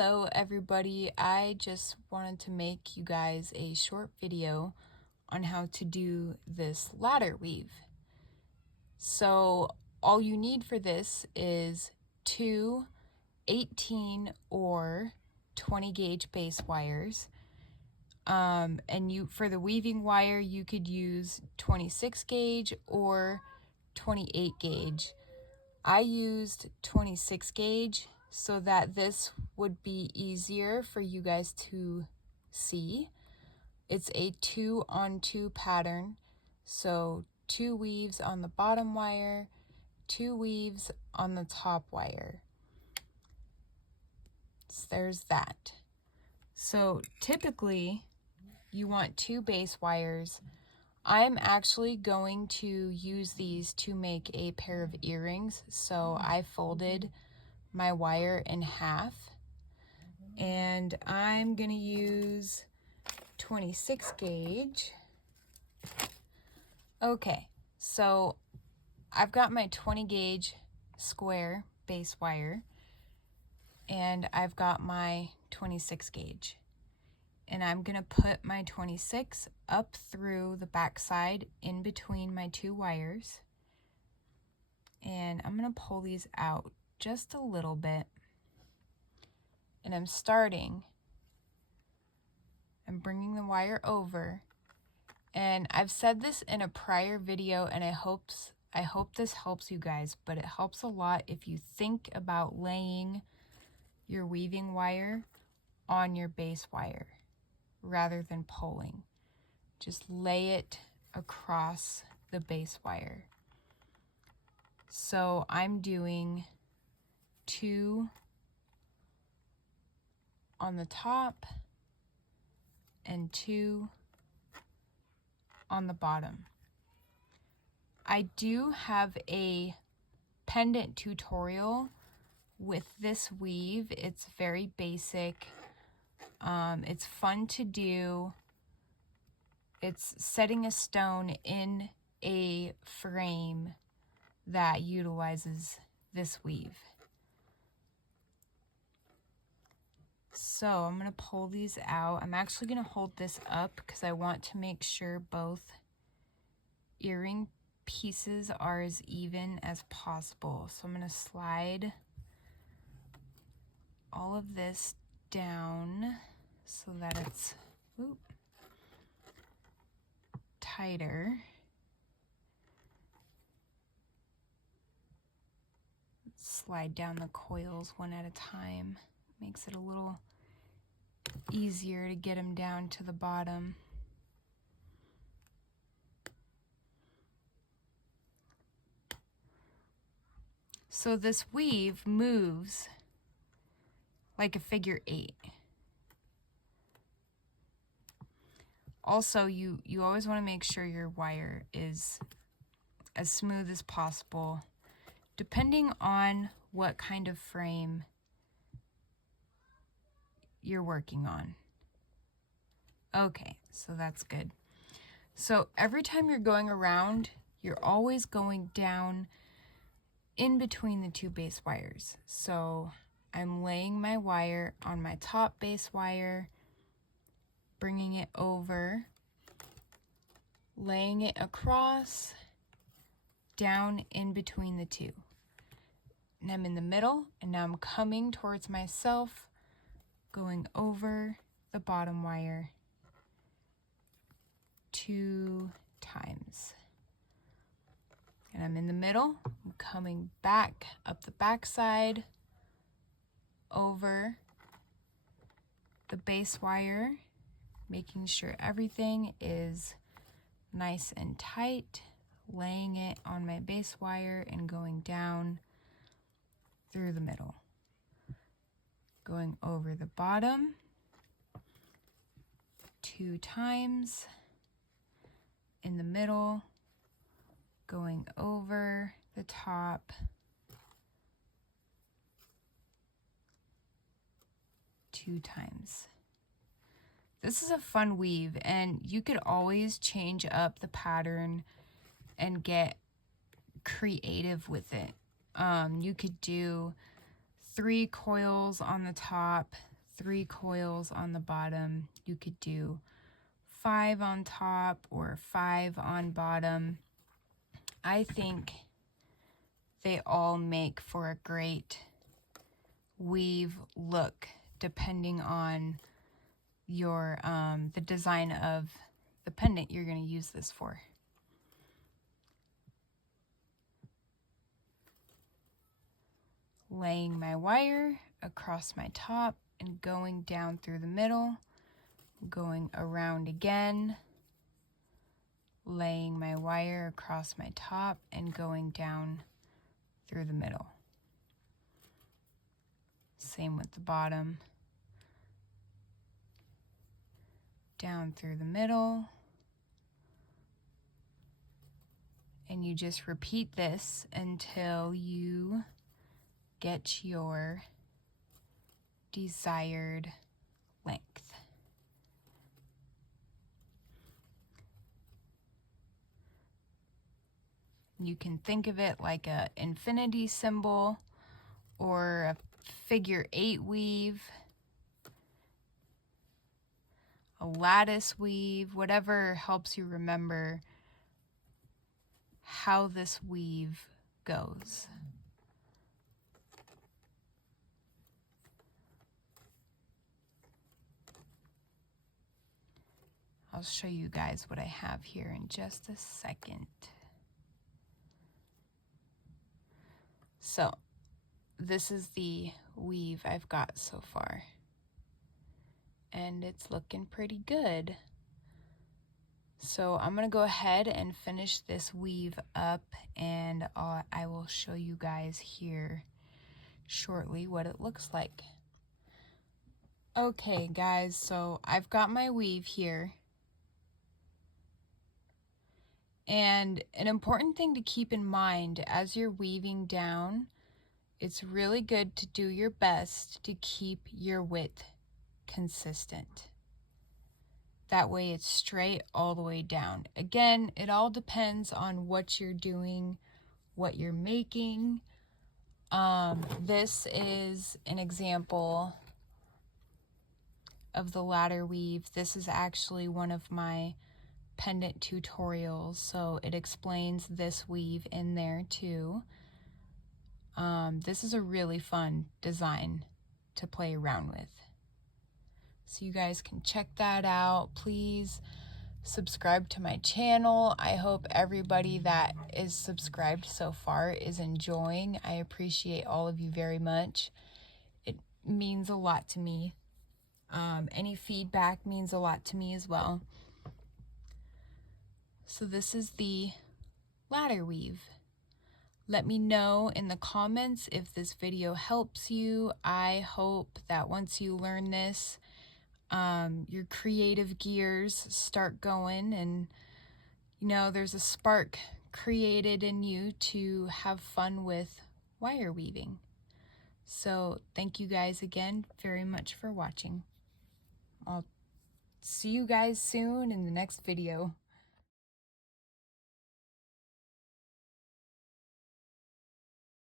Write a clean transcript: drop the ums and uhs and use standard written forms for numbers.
Hello everybody, I just wanted to make you guys a short video on how to do this ladder weave. So all you need for this is two 18 or 20 gauge base wires. And for the weaving wire you could use 26 gauge or 28 gauge. I used 26 gauge so that this would be easier for you guys to see. It's a 2-on-2 pattern, so 2 weaves on the bottom wire, 2 weaves on the top wire. So there's that. So typically you want 2 base wires. I'm actually going to use these to make a pair of earrings, so I folded my wire in half, and I'm gonna use 26 gauge. Okay, so I've got my 20 gauge square base wire, and I've got my 26 gauge, and I'm gonna put my 26 up through the back side in between my 2 wires, and I'm gonna pull these out just a little bit. And I'm bringing the wire over, and I've said this in a prior video, and I hope this helps you guys, but it helps a lot if you think about laying your weaving wire on your base wire rather than pulling. Just lay it across the base wire. So I'm doing 2 on the top and 2 on the bottom. I do have a pendant tutorial with this weave. It's very basic. It's fun to do. It's setting a stone in a frame that utilizes this weave. So I'm going to pull these out. I'm actually going to hold this up because I want to make sure both earring pieces are as even as possible. So I'm going to slide all of this down so that it's tighter. Slide down the coils one at a time. Makes it a little easier to get them down to the bottom. So this weave moves like a figure 8. Also, you always want to make sure your wire is as smooth as possible, depending on what kind of frame you're working on. Okay, so that's good. So every time you're going around, you're always going down in between the 2 base wires. So I'm laying my wire on my top base wire, bringing it over, laying it across, down in between the 2. And I'm in the middle, and now I'm coming towards myself, going over the bottom wire 2 times. And I'm in the middle, I'm coming back up the back side, over the base wire, making sure everything is nice and tight, laying it on my base wire and going down through the middle. Going over the bottom 2 times, in the middle, going over the top 2 times. This is a fun weave, and you could always change up the pattern and get creative with it. You could do 3 coils on the top, 3 coils on the bottom. You could do 5 on top or 5 on bottom. I think they all make for a great weave look depending on your the design of the pendant you're going to use this for. Laying my wire across my top and going down through the middle, going around again, laying my wire across my top and going down through the middle. Same with the bottom. Down through the middle. And you just repeat this until you get your desired length. You can think of it like an infinity symbol or a figure 8 weave, a lattice weave, whatever helps you remember how this weave goes. I'll show you guys what I have here in just a second. So this is the weave I've got so far, and it's looking pretty good. So I'm gonna go ahead and finish this weave up, and I will show you guys here shortly what it looks like. Okay guys, so I've got my weave here. And an important thing to keep in mind as you're weaving down, it's really good to do your best to keep your width consistent. That way it's straight all the way down. Again, it all depends on what you're doing, what you're making. This is an example of the ladder weave. This is actually one of my pendant tutorials, so it explains this weave in there too. This is a really fun design to play around with, so you guys can check that out. Please subscribe to my channel. I hope everybody that is subscribed so far is enjoying. I appreciate all of you very much. It means a lot to me. Any feedback means a lot to me as well. So this is the ladder weave. Let me know in the comments if this video helps you. I hope that once you learn this, your creative gears start going, and you know, there's a spark created in you to have fun with wire weaving. So thank you guys again very much for watching. I'll see you guys soon in the next video.